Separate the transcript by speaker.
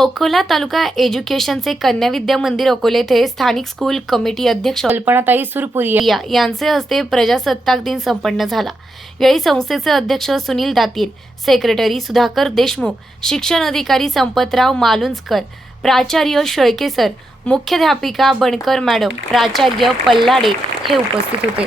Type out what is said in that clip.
Speaker 1: अकोला तालुका एज्युकेशनचे कन्या विद्या मंदिर अकोले येथे स्थानिक स्कूल कमिटी अध्यक्ष कल्पनाताई सुरपुरिया यांचे हस्ते प्रजासत्ताक दिन संपन्न झाला. यावेळी संस्थेचे अध्यक्ष सुनील दातीर सेक्रेटरी सुधाकर देशमुख शिक्षण अधिकारी संपतराव मालुंजकर प्राचार्य शेळके सर मुख्याध्यापिका बणकर मॅडम प्राचार्य पल्लाडे हे उपस्थित होते.